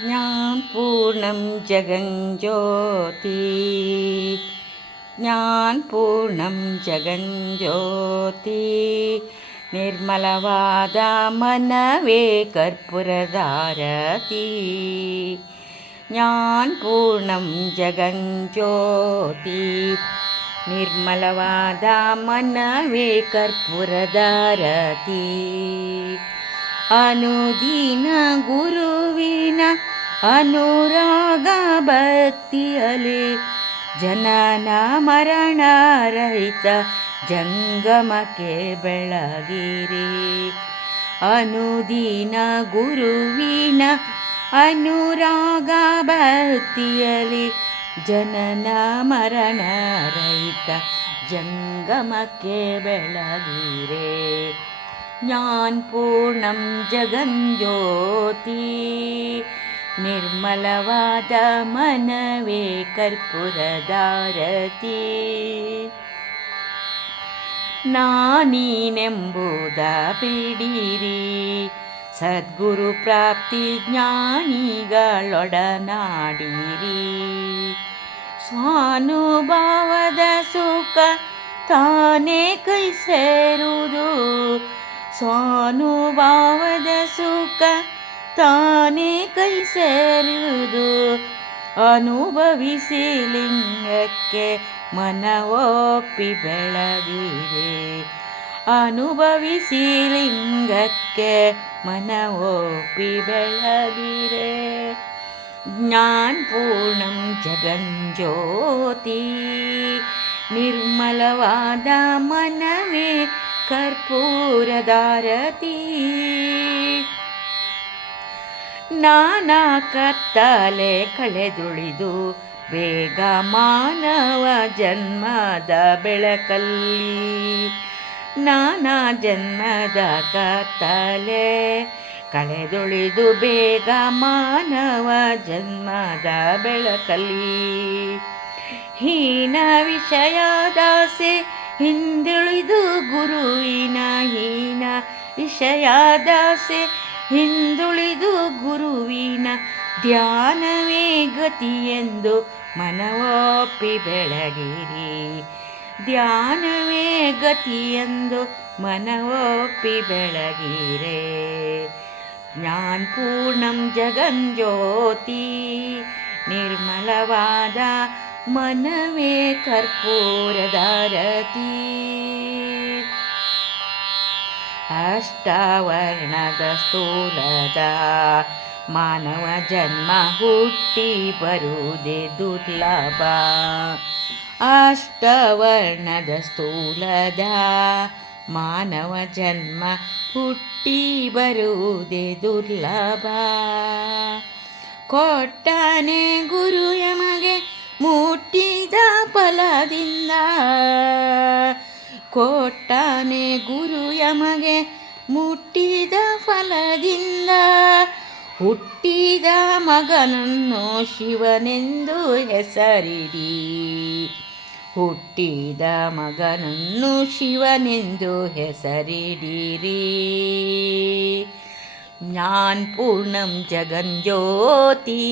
ज्ञानपूर्णं जगञ्ज्योति ज्ञानपूर्णं जगञ्ज्योति निर्मलवाद मनवे कर्पूरदारती ज्ञानपूर्णं जगञ्ज्योति निर्मलवाद मनवे कर्पूरदारती अनुदिन गुरुविನ ಅನುರಾಗ ಭಕ್ತಿಯಲಿ ಜನನ ಮರಣ ರಹಿತ ಜಂಗಮಕ್ಕೆ ಬೆಳಗಿರಿ ಅನುದಿನ ಗುರುವಿನ ಅನುರಾಗ ಭಕ್ತಿಯಲಿ ಜನನ ಮರಣ ರಹಿತ ಜಂಗಮಕ್ಕೆ ಬೆಳಗಿರೆ ज्ञानपूर्णं जगञ्ज्योति निर्मलवाद मनवे कर्पूरदारती ನಾನೀನೆಂಬುದ ಬಿಡಿರಿ ಸದ್ಗುರು ಪ್ರಾಪ್ತಿ ಜ್ಞಾನಿಗಳೊಡನಾಡಿರಿ ಸ್ವಾನುಭಾವದ ಸುಖ ತಾನೇ ಕೈ ಸೇರುವುದು ಸ್ವಾನುಭಾವದ ಸುಖ ತಾನೇ ಕೈ ಸೇರುವುದು ಅನುಭವಿಸಿ ಲಿಂಗಕ್ಕೆ ಮನವೊಪ್ಪಿ ಬೆಳಗಿರೆ ಅನುಭವಿಸಿ ಲಿಂಗಕ್ಕೆ ಮನವೊಪ್ಪಿ ಬೆಳಗಿರೆ ಜ್ಞಾನಪೂರ್ಣಂ ಜಗಜ್ಯೋತಿ ನಿರ್ಮಲವಾದ ಮನವೇ कर्पूरदारती ನಾನಾ ಕತ್ತಲೆ ಕಳೆದುಳಿದು ಬೇಗ ಮಾನವ ಜನ್ಮದ ಬೆಳಕಲ್ಲಿ ನಾನಾ ಜನ್ಮದ ಕತ್ತಲೆ ಕಳೆದುಳಿದು ಬೇಗ ಮಾನವ ಜನ್ಮದ ಬೆಳಕಲ್ಲಿ ಹೀನ ವಿಷಯದಾಸೆ ಹಿಂದುಳಿದು ಗುರುವಿನ ಹೀನ ವಿಷಯದಾಸೆ ಹಿಂದುಳಿದು ಗುರುವಿನ ಧ್ಯಾನವೇ ಗತಿಯೆಂದು ಮನವೊಪ್ಪಿ ಬೆಳಗಿರಿ ಧ್ಯಾನವೇ ಗತಿಯೆಂದು ಮನವೊಪ್ಪಿ ಬೆಳಗಿರೆ ಜ್ಞಾನಪೂರ್ಣಂ ಜಗಜ್ಯೋತಿ ನಿರ್ಮಲವಾದ मनवे कर्पूरदारती अष्टवर्णद स्थूलದ ಮಾನವ ಜನ್ಮ ಹುಟ್ಟಿ ಬರುವುದೇ ದುರ್ಲಭ ಅಷ್ಟವರ್ಣದ ಸ್ಥೂಲದ ಮಾನವ ಜನ್ಮ ಹುಟ್ಟಿ ಬರುವುದೇ ದುರ್ಲಭ ಕೊಟ್ಟನೆ ಗುರು ಯಮಗೆ ಮುಟ್ಟಿದ ಫಲದಿಂದ ಕೊಟ್ಟನೆ ಗುರು ಯಮಗೆ ಮುಟ್ಟಿದ ಫಲದಿಂದ ಹುಟ್ಟಿದ ಮಗನನ್ನು ಶಿವನೆಂದು ಹೆಸರಿಡಿ ಹುಟ್ಟಿದ ಮಗನನ್ನು ಶಿವನೆಂದು ಹೆಸರಿಡಿರಿ ಜ್ಞಾನಪೂರ್ಣಂ ಜಗಜ್ಯೋತಿ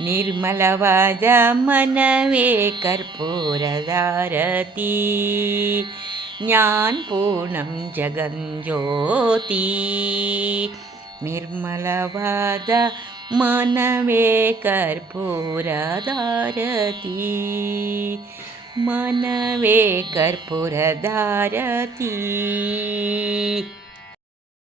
ನಿರ್ಮಲವಾದ मनवे कर्पूरदारती ज्ञानपूर्णं जगज्योति निर्मलवाद मनवे कर्पूरदारती मनवे कर्पूरदारती।